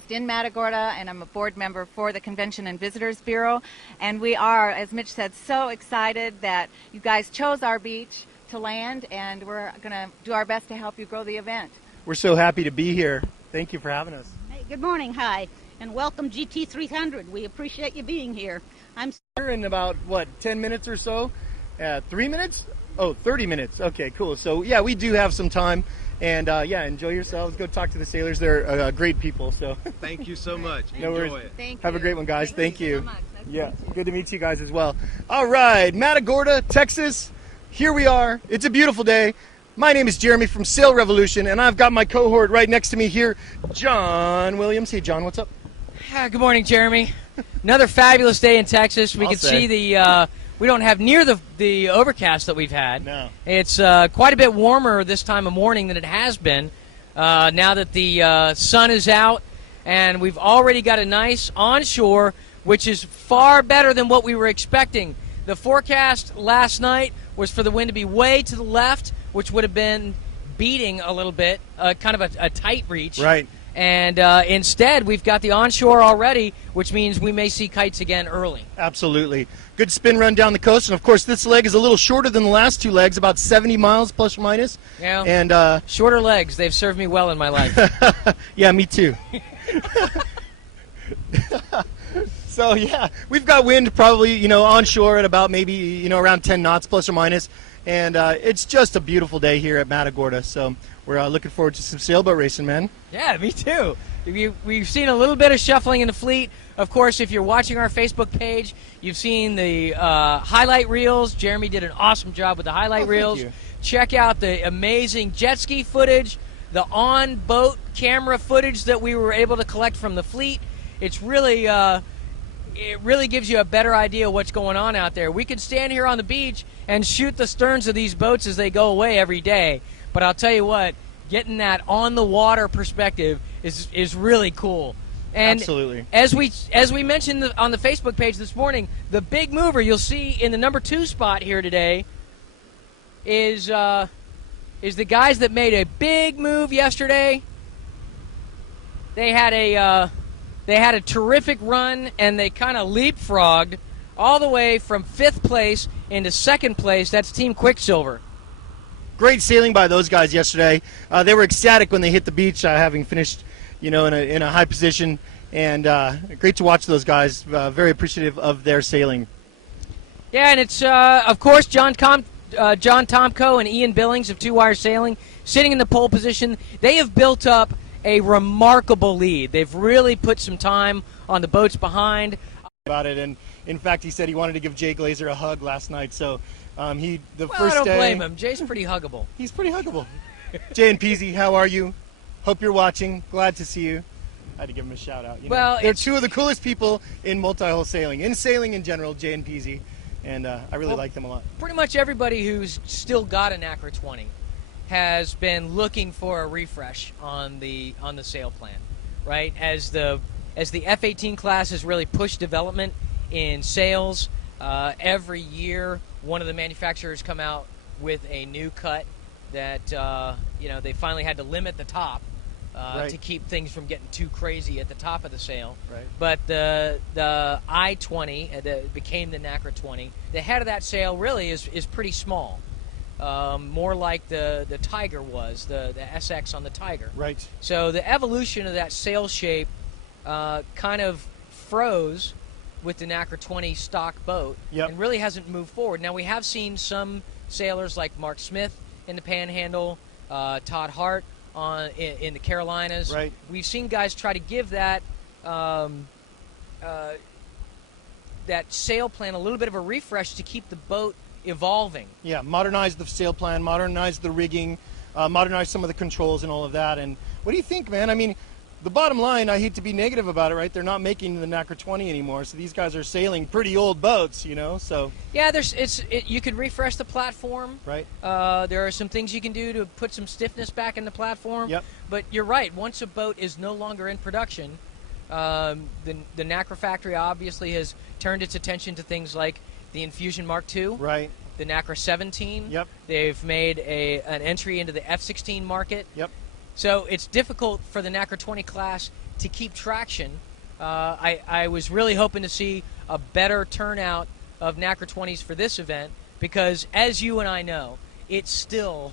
Breakfast in Matagorda, and I'm a board member for the Convention and Visitors Bureau. And we are, as Mitch said, so excited that you guys chose our beach to land, and we're going to do our best to help you grow the event. We're so happy to be here. Thank you for having us. Hey, good morning. Hi. And welcome GT300. We appreciate you being here. I'm here in about, 10 minutes or so? 3 minutes? Oh, 30 minutes. Okay, cool. So, yeah, we do have some time. And, enjoy yourselves. Go talk to the sailors. They're great people. So Thank you so much. No Enjoy worries. it. Thank you. Have a great one, guys. Thank you. So much. Nice to Yeah, meet you. good to meet you guys as well. All right, Matagorda, Texas. Here we are. It's a beautiful day. My name is Jeremy from Sail Revolution, and I've got my cohort right next to me here, John Williams. Hey, John, what's up? Good morning, Jeremy. Another fabulous day in Texas. We I'll can say. see we don't have near the overcast that we've had. No. It's quite a bit warmer this time of morning than it has been now that the sun is out, and we've already got a nice onshore, which is far better than what we were expecting. The forecast last night was for the wind to be way to the left, which would have been beating a little bit, kind of a tight reach. Right. And instead, we've got the onshore already, which means we may see kites again early. Absolutely. Good spin run down the coast, and of course this leg is a little shorter than the last two legs, about 70 miles plus or minus. Yeah. And Shorter legs, they've served me well in my life. yeah, me too. So yeah, we've got wind probably, onshore at about maybe, around 10 knots plus or minus. And it's just a beautiful day here at Matagorda. So we're looking forward to some sailboat racing, man. Yeah, me too. We've seen a little bit of shuffling in the fleet. Of course, if you're watching our Facebook page, you've seen the highlight reels. Jeremy did an awesome job with the highlight reels. you. Check out the amazing jet ski footage, the on-boat camera footage that we were able to collect from the fleet. It's really... it really gives you a better idea of what's going on out there. We can stand here on the beach and shoot the sterns of these boats as they go away every day. But I'll tell you what, getting that on-the-water perspective is really cool. And Absolutely. As we mentioned on the Facebook page this morning, the big mover you'll see in the number 2 spot here today is the guys that made a big move yesterday. They had a terrific run, and they kind of leapfrogged all the way from 5th place into 2nd place. That's Team Quicksilver. Great sailing by those guys yesterday. They were ecstatic when they hit the beach, having finished, in a high position, and great to watch those guys. Very appreciative of their sailing. Yeah, and it's of course John Tomko and Ian Billings of Two Wire Sailing sitting in the pole position. They have built up a remarkable lead. They've really put some time on the boats behind. About it, and in fact, he said he wanted to give Jay Glazer a hug last night. So I first don't day, blame him. Jay's pretty huggable. He's pretty huggable. Jay and Peasy, how are you? Hope you're watching. Glad to see you. I had to give him a shout out. Well, they're it's- two of the coolest people in multi-hull sailing, in sailing in general. Jay and Peasy, and I really like them a lot. Pretty much everybody who's still got an Acra 20 has been looking for a refresh on the sail plan, right? As the F-18 class has really pushed development in sails, every year one of the manufacturers come out with a new cut that they finally had to limit the top Right. to keep things from getting too crazy at the top of the sail. Right. But the I-20 that became the NACRA 20, the head of that sail really is pretty small. More like the Tiger was, the SX on the Tiger. Right. So the evolution of that sail shape kind of froze with the NACRA 20 stock boat Yep. and really hasn't moved forward. Now we have seen some sailors like Mark Smith in the Panhandle, Todd Hart in the Carolinas. Right. We've seen guys try to give that that sail plan a little bit of a refresh to keep the boat evolving. Yeah, modernize the sail plan, modernize the rigging, modernize some of the controls and all of that. And what do you think, man? I mean, the bottom line, I hate to be negative about it, right? They're not making the NACRA 20 anymore, so these guys are sailing pretty old boats, so. Yeah, you could refresh the platform. Right. There are some things you can do to put some stiffness back in the platform. Yep. But you're right. Once a boat is no longer in production, the NACRA factory obviously has turned its attention to things like the Infusion Mark II. Right. The NACRA 17. Yep. They've made an entry into the F-16 market. Yep. So it's difficult for the NACRA 20 class to keep traction. I was really hoping to see a better turnout of NACRA 20s for this event because, as you and I know, it's the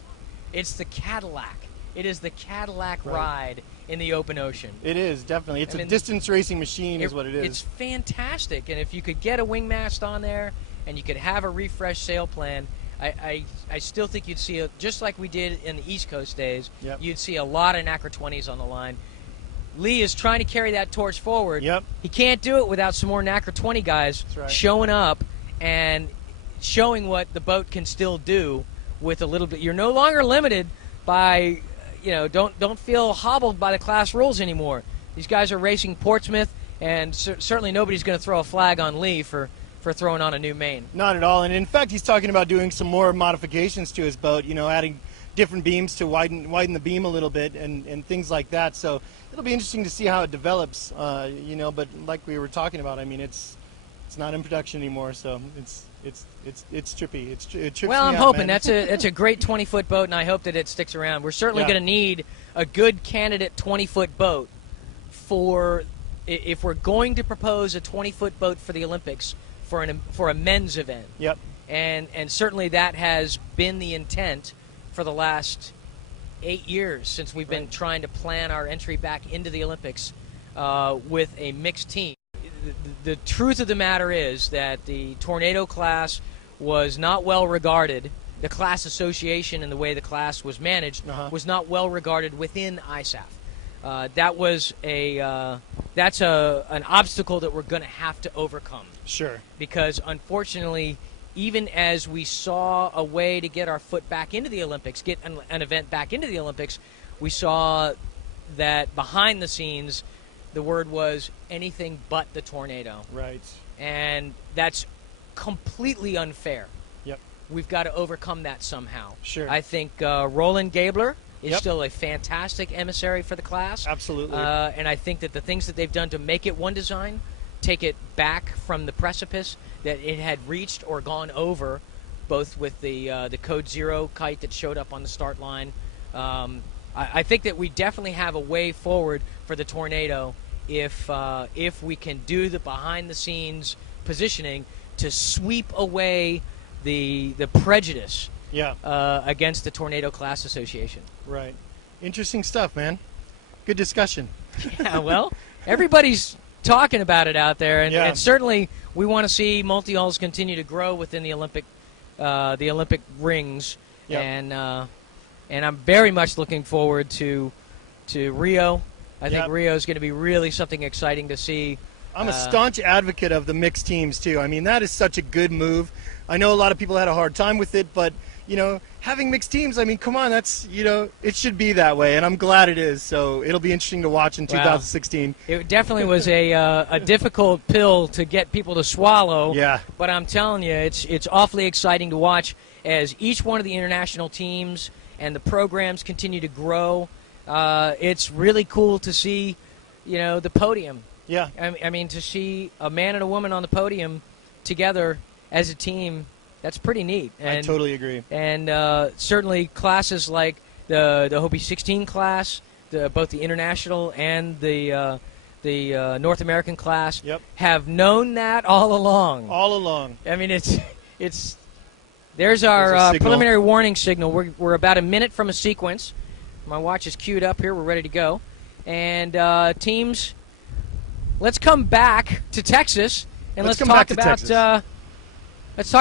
Cadillac. It is the Cadillac ride in the open ocean. It is, definitely. It's a distance racing machine is what it is. It's fantastic. And if you could get a wing mast on there and you could have a refreshed sail plan, I still think you'd see, just like we did in the East Coast days, you'd see a lot of NACRA 20s on the line. Lee is trying to carry that torch forward. Yep. He can't do it without some more NACRA 20 guys showing up and showing what the boat can still do with a little bit. You're no longer limited by, don't feel hobbled by the class rules anymore. These guys are racing Portsmouth, and certainly nobody's going to throw a flag on Lee for throwing on a new main. Not at all. And in fact, he's talking about doing some more modifications to his boat, adding different beams to widen the beam a little bit and things like that. So it'll be interesting to see how it develops, but like we were talking about, I mean, it's not in production anymore, so it's trippy. It trips well, me I'm out, hoping man. that's a great 20-foot boat, and I hope that it sticks around. We're certainly going to need a good candidate 20-foot boat if we're going to propose a 20-foot boat for the Olympics for a men's event. Yep. And certainly that has been the intent for the last 8 years since we've been trying to plan our entry back into the Olympics with a mixed team. The truth of the matter is that the Tornado class was not well regarded. The class association and the way the class was managed was not well regarded within ISAF. That's an obstacle that we're going to have to overcome. Sure. Because unfortunately, even as we saw a way to get our foot back into the Olympics, get an event back into the Olympics, we saw that behind the scenes, the word was anything but the Tornado. Right. And that's completely unfair. Yep. We've got to overcome that somehow. Sure. I think Roland Gabler is still a fantastic emissary for the class. Absolutely. And I think that the things that they've done to make it one design, take it back from the precipice that it had reached or gone over, both with the Code Zero kite that showed up on the start line. I think that we definitely have a way forward for the Tornado if we can do the behind-the-scenes positioning to sweep away the prejudice against the Tornado Class Association. Right. Interesting stuff, man. Good discussion. Yeah, well, everybody's talking about it out there, and certainly we want to see multi-hulls continue to grow within the Olympic rings, and I'm very much looking forward to Rio. I think Rio is going to be really something exciting to see. I'm a staunch advocate of the mixed teams too. I mean, that is such a good move. I know a lot of people had a hard time with it, but having mixed teams, I mean, come on, that's it should be that way, and I'm glad it is. So it'll be interesting to watch in 2016. It definitely was a difficult pill to get people to swallow. Yeah. But I'm telling you, it's awfully exciting to watch as each one of the international teams and the programs continue to grow. It's really cool to see, the podium. Yeah. I mean, to see a man and a woman on the podium together as a team, that's pretty neat. And, I totally agree. And certainly classes like the Hobie 16 class, both the international and the North American class, have known that all along. All along. I mean, there's our preliminary warning signal. We're about a minute from a sequence. My watch is queued up here. We're ready to go. And teams, let's come back to Texas and let's talk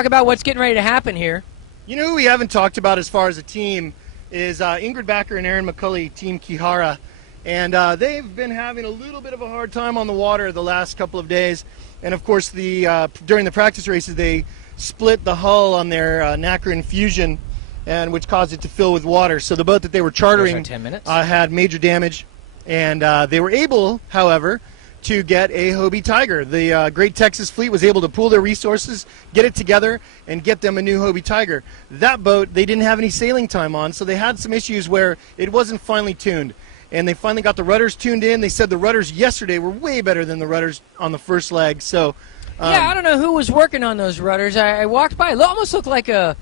about what's getting ready to happen here. You know who we haven't talked about as far as a team is Ingrid Backer and Aaron McCulley, Team Kihara. And they've been having a little bit of a hard time on the water the last couple of days. And, of course, during the practice races, they split the hull on their NACRA Infusion, which caused it to fill with water. So the boat that they were chartering 10 minutes. Had major damage. And they were able, however, to get a Hobie Tiger. The Great Texas Fleet was able to pool their resources, get it together, and get them a new Hobie Tiger. That boat, they didn't have any sailing time on, so they had some issues where it wasn't finely tuned. And they finally got the rudders tuned in. They said the rudders yesterday were way better than the rudders on the first leg. So, I don't know who was working on those rudders. I walked by. It almost looked like a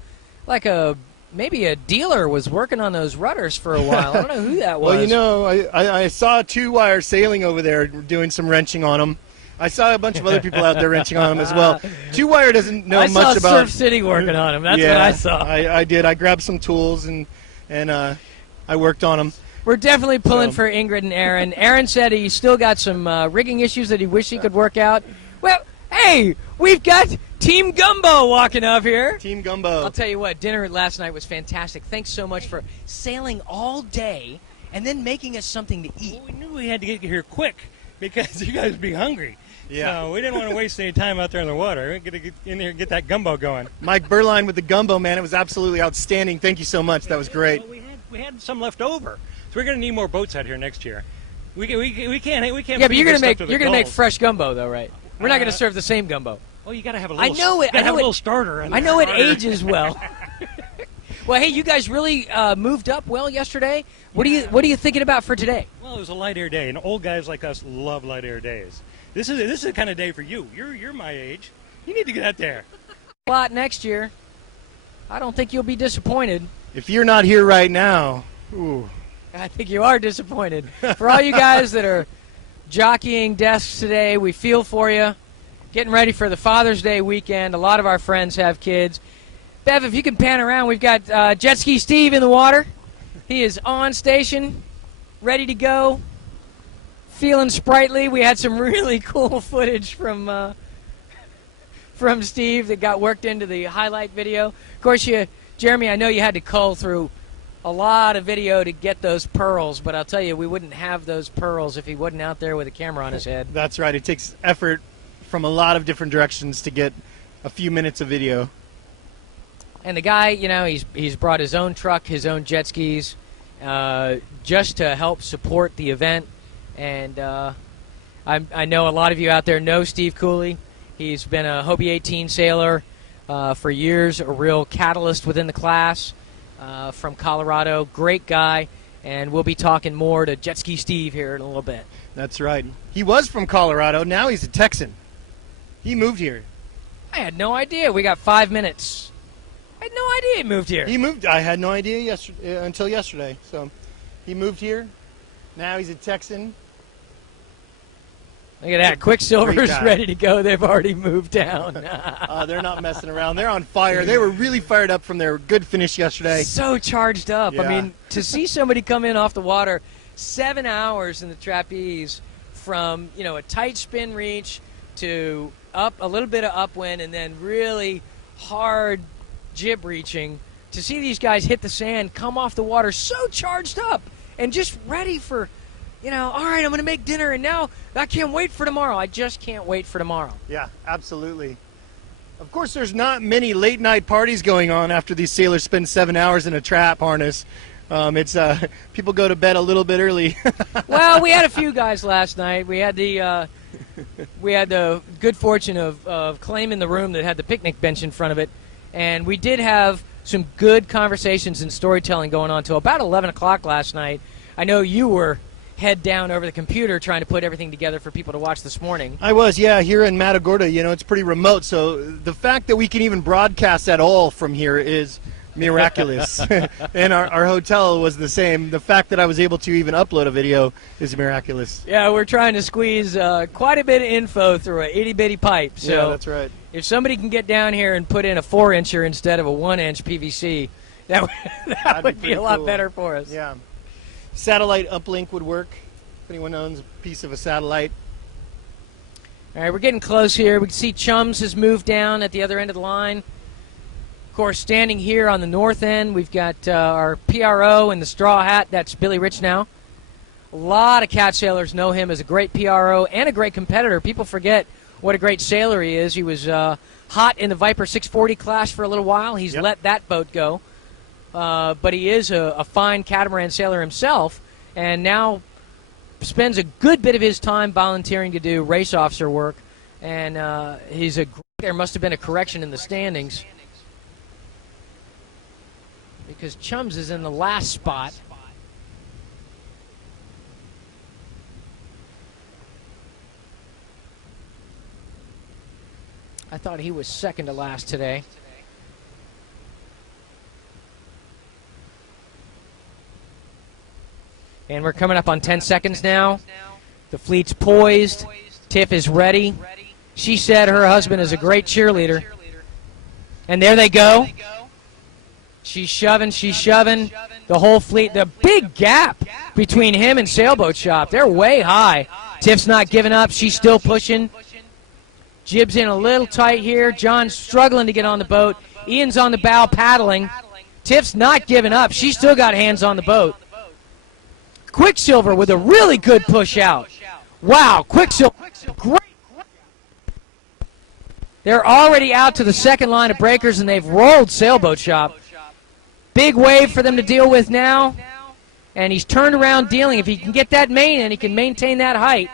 maybe a dealer was working on those rudders for a while. I don't know who that was. Well, you know, I saw 2-wire sailing over there doing some wrenching on them. I saw a bunch of other people out there wrenching on them as well. 2-wire doesn't know I much saw about. Surf City working on them. That's yeah, what I saw. I did. I grabbed some tools and I worked on them. We're definitely pulling So- for Ingrid and Aaron. Aaron said he still got some rigging issues that he wished he could work out. Well, hey, we've got Team Gumbo walking up here. Team Gumbo. I'll tell you what, dinner last night was fantastic. Thanks so much for sailing all day and then making us something to eat. Well, we knew we had to get here quick because you guys would be hungry. Yeah. So we didn't want to waste any time out there in the water. We got to get in here and get that gumbo going. Mike Berline with the Gumbo, man. It was absolutely outstanding. Thank you so much. That was great. Well, we had some left over, so we're going to need more boats out here next year. We can't. Yeah, but feed you're this gonna stuff make to the you're gonna make gulls. fresh gumbo though, right? We're not gonna serve the same gumbo. Oh, you got to have a I little. know it. Gotta I have know a it. little starter. I know it ages well. Well, hey, you guys really moved up well yesterday. What are you thinking about for today? Well, it was a light air day, and old guys like us love light air days. This is the kind of day for you. You're my age. You need to get out there. A lot next year. I don't think you'll be disappointed. If you're not here right now, ooh. I think you are disappointed. For all you guys that are jockeying desks today, we feel for you. Getting ready for the Father's Day weekend. A lot of our friends have kids. Bev, if you can pan around, we've got Jet Ski Steve in the water. He is on station, ready to go, feeling sprightly. We had some really cool footage from Steve that got worked into the highlight video. Of course, Jeremy, I know you had to cull through a lot of video to get those pearls, but I'll tell you, we wouldn't have those pearls if he wasn't out there with a camera on his head. That's right. It takes effort from a lot of different directions to get a few minutes of video. And the guy, you know, he's brought his own truck, his own jet skis, just to help support the event. And I know a lot of you out there know Steve Cooley. He's been a Hobie 18 sailor for years, a real catalyst within the class from Colorado. Great guy. And we'll be talking more to Jet Ski Steve here in a little bit. That's right. He was from Colorado. Now he's a Texan. He moved here. I had no idea. We got 5 minutes. I had no idea he moved here. He moved. I had no idea until yesterday. So he moved here. Now he's a Texan. Look at that. Quicksilver's Great guy. ready to go. They've already moved down. They're not messing around. They're on fire. They were really fired up from their good finish yesterday. So charged up. I Yeah. mean, to see somebody come in off the water 7 hours in the trapeze from, you know, a tight spin reach to up a little bit of upwind and then really hard jib reaching, to see these guys hit the sand, come off the water so charged up and just ready for, you know, all right, I'm going to make dinner, and now I can't wait for tomorrow. I just can't wait for tomorrow. Yeah, absolutely. Of course, there's not many late night parties going on after these sailors spend 7 hours in a trap harness. It's people go to bed a little bit early. Well, we had a few guys last night. We had the good fortune of claiming the room that had the picnic bench in front of it, and we did have some good conversations and storytelling going on till about 11 o'clock last night. I know you were head down over the computer trying to put everything together for people to watch this morning. I was, yeah, here in Matagorda. You know, it's pretty remote, so the fact that we can even broadcast at all from here is miraculous. And our hotel was the same. The fact that I was able to even upload a video is miraculous. Yeah, we're trying to squeeze quite a bit of info through a itty-bitty pipe. So Yeah, that's right. if somebody can get down here and put in a 4-incher instead of a 1-inch PVC, that would be pretty a lot cool. better for us. Yeah. Satellite uplink would work. If anyone owns a piece of a satellite. All right, we're getting close here. We can see Chums has moved down at the other end of the line. Of course, standing here on the north end, we've got our PRO in the straw hat. That's Billy Rich now. A lot of cat sailors know him as a great PRO and a great competitor. People forget what a great sailor he is. He was hot in the Viper 640 class for a little while. He's let that boat go. But he is a fine catamaran sailor himself, and now spends a good bit of his time volunteering to do race officer work. And there must have been a correction in the standings, because Chums is in the last spot. I thought he was second to last today. And we're coming up on 10 seconds now. The fleet's poised. Tiff is ready. She said her husband is a great cheerleader. And there they go. She's shoving. The whole fleet, the big gap between him and Sailboat Shop. They're way high. Tiff's not giving up. She's still pushing. Jib's in a little tight here. John's struggling to get on the boat. Ian's on the bow paddling. Tiff's not giving up. She's still got hands on the boat. Quicksilver with a really good push out. Wow, Quicksilver, great. They're already out to the second line of breakers, and they've rolled Sailboat Shop. Big wave for them to deal with now, and he's turned around dealing. If he can get that main and he can maintain that height.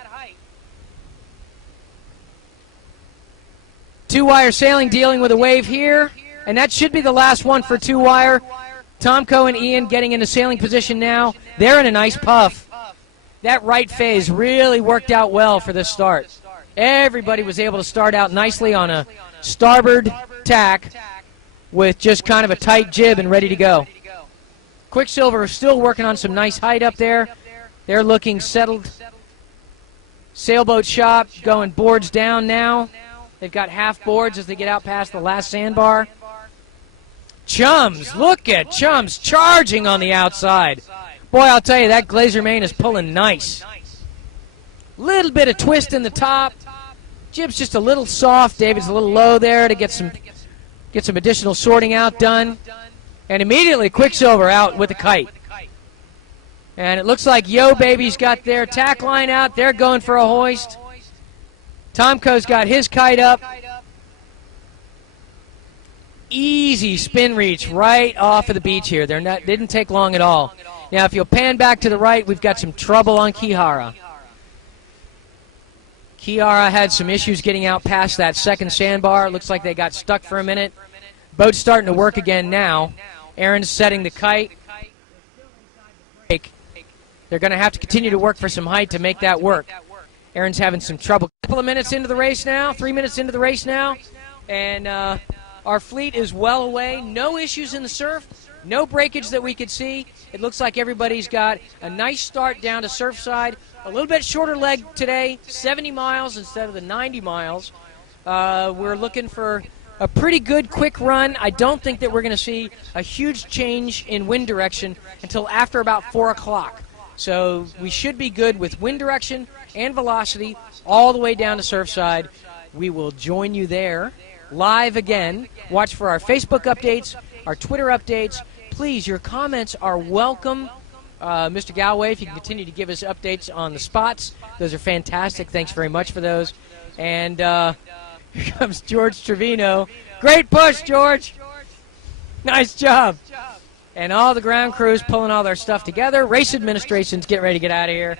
Two-wire sailing dealing with a wave here, and that should be the last one for two-wire. Tomko and Ian getting into sailing position now. They're in a nice puff. That right phase really worked out well for this start. Everybody was able to start out nicely on a starboard tack with just kind of a tight jib and ready to go. Quicksilver is still working on some nice height up there. They're looking settled. Sailboat Shop going boards down now. They've got half boards as they get out past the last sandbar. Chums, look at Chums charging on the outside. Boy, I'll tell you, that Glazer main is pulling nice. Little bit of twist in the top. Jib's just a little soft. David's a little low there to get some additional sorting out done. And immediately Quicksilver out with a kite. And it looks like Yo Baby's got their tack line out. They're going for a hoist. Tomko's got his kite up. Easy spin reach right off of the beach here. Didn't take long at all. Now, if you'll pan back to the right, we've got some trouble on Kihara. Kihara had some issues getting out past that second sandbar. Looks like they got stuck for a minute. Boat's starting to work again now. Aaron's setting the kite. They're going to have to continue to work for some height to make that work. Aaron's having some trouble. A couple of minutes into the race now, 3 minutes into the race now, and our fleet is well away. No issues in the surf, no breakage that we could see. It looks like everybody's got a nice start down to Surfside. A little bit shorter leg today, 70 miles instead of the 90 miles. We're looking for a pretty good quick run. I don't think that we're going to see a huge change in wind direction until after about 4 o'clock. So we should be good with wind direction and velocity all the way down to Surfside. We will join you there live again. Watch for our Facebook updates, our Twitter updates. Please, your comments are welcome. Mr. Galway, if you can continue to give us updates on the spots, those are fantastic. Thanks very much for those. And here comes George Trevino. Great push, George. Nice job. And all the ground crews pulling all their stuff together. Race administration's getting ready to get out of here.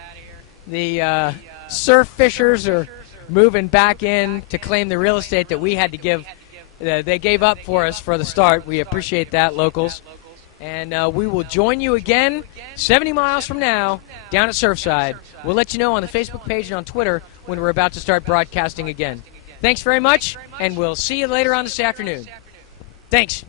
The surf fishers are moving back in to claim the real estate that we had to give. They gave up for us for the start. We appreciate that, locals. And we will join you again 70 miles from now down at Surfside. We'll let you know on the Facebook page and on Twitter when we're about to start broadcasting again. Thanks very much, and we'll see you later on this afternoon. Thanks.